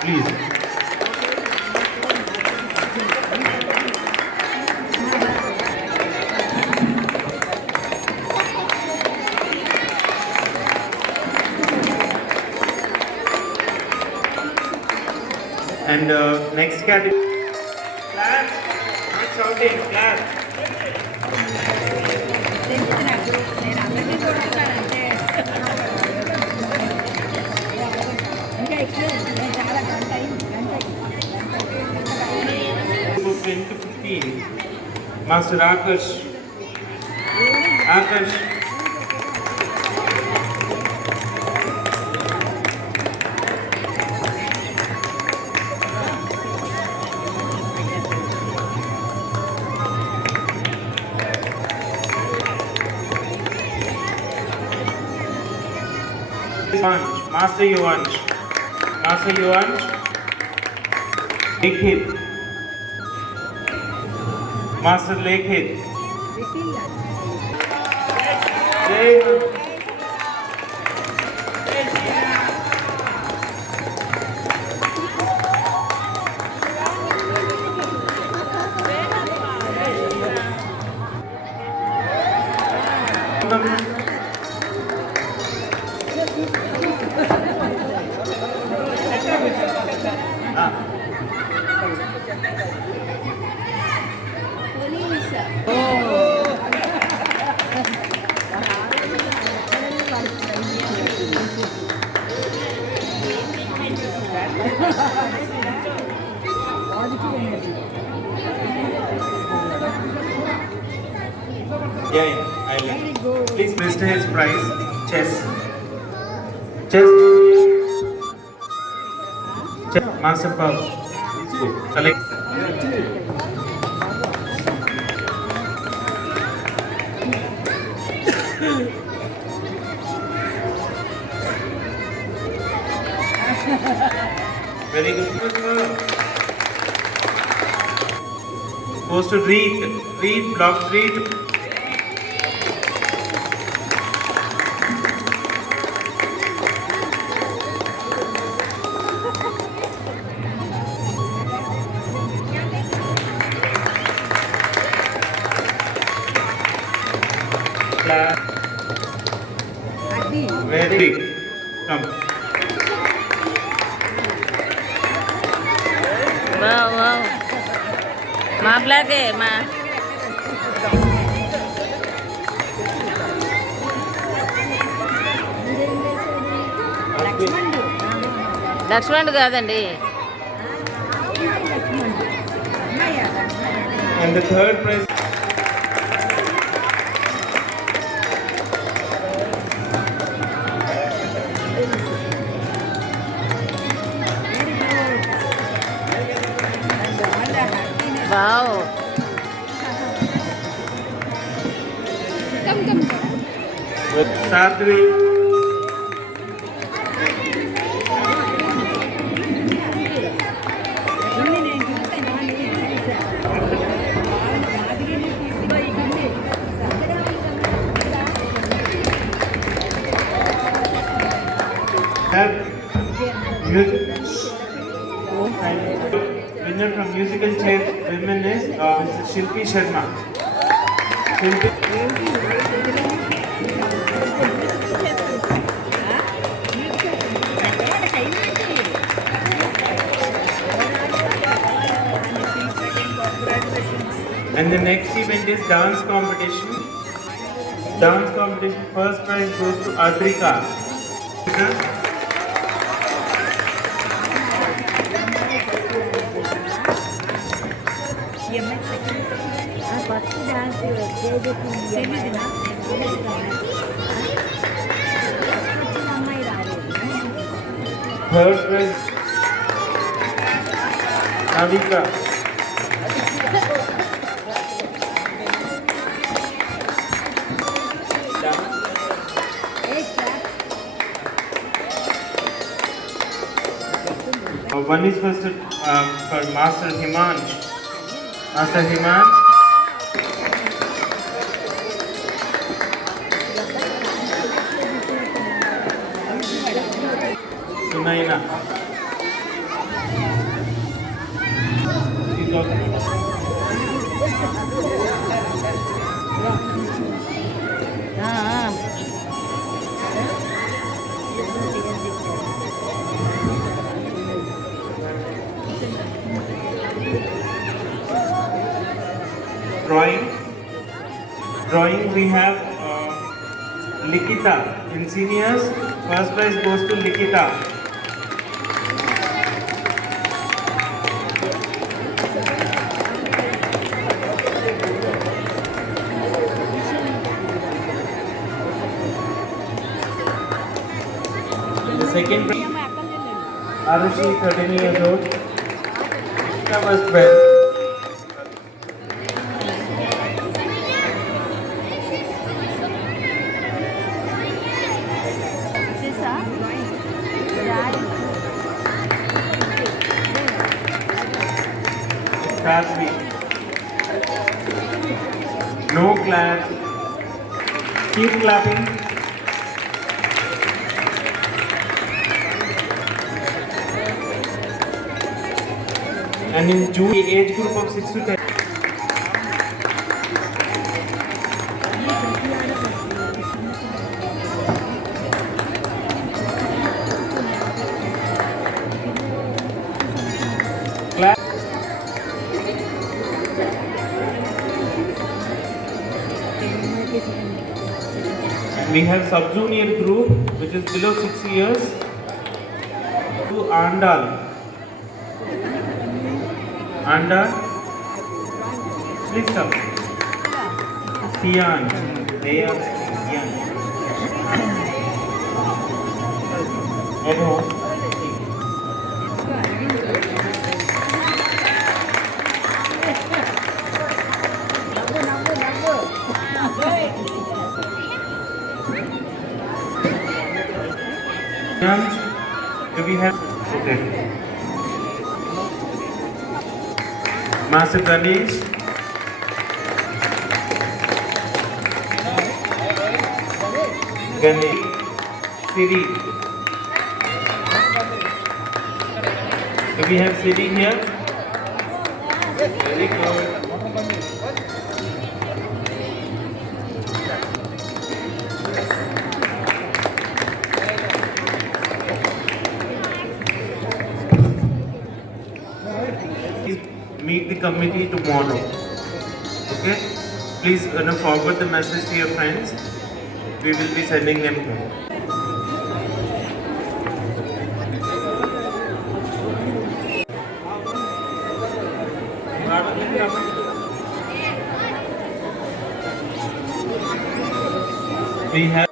Please. And next category. Clap. Not shouting. Clap. Group 10 to 15. Master Akash. Akash. Master Yuvansh. Master Yuvansh. Lekhit. Master Lekhit. Yeah, I will. Please Mr. his prize. Chess. Chess. Chess. Master Pav. Collect. Very good. Goes to read. Read. Block. Read. Very big. Come. Wow, wow. Ma blage, ma. లక్ష్మణుడు కాదండి. And the third prize. Wow. With Sadhvi. Winner from musical chair women is Mrs. Shilpi Sharma. Shilpi. And the next event is dance competition. Dance competition first prize goes to Adrika. Third prize Navika. One is for Master Himansh. Master Himansh. Sunaina. She's also. Drawing we have Likita. In seniors, first prize goes to Likita. The second prize, Arushi, 13 years old. Likita was 12. Start with no claps. Keep clapping. And in June, the age group of 6 to 10. Clap. And we have sub-junior group which is below 6 years to Andal. Anda, please come. Tian, they are young. At home. Do we have? Okay. Master Ganesh. Ganesh. Siri. Do we have Siri here? Very good. Meet the committee tomorrow. Okay? Please forward the message to your friends. We will be sending them home. We have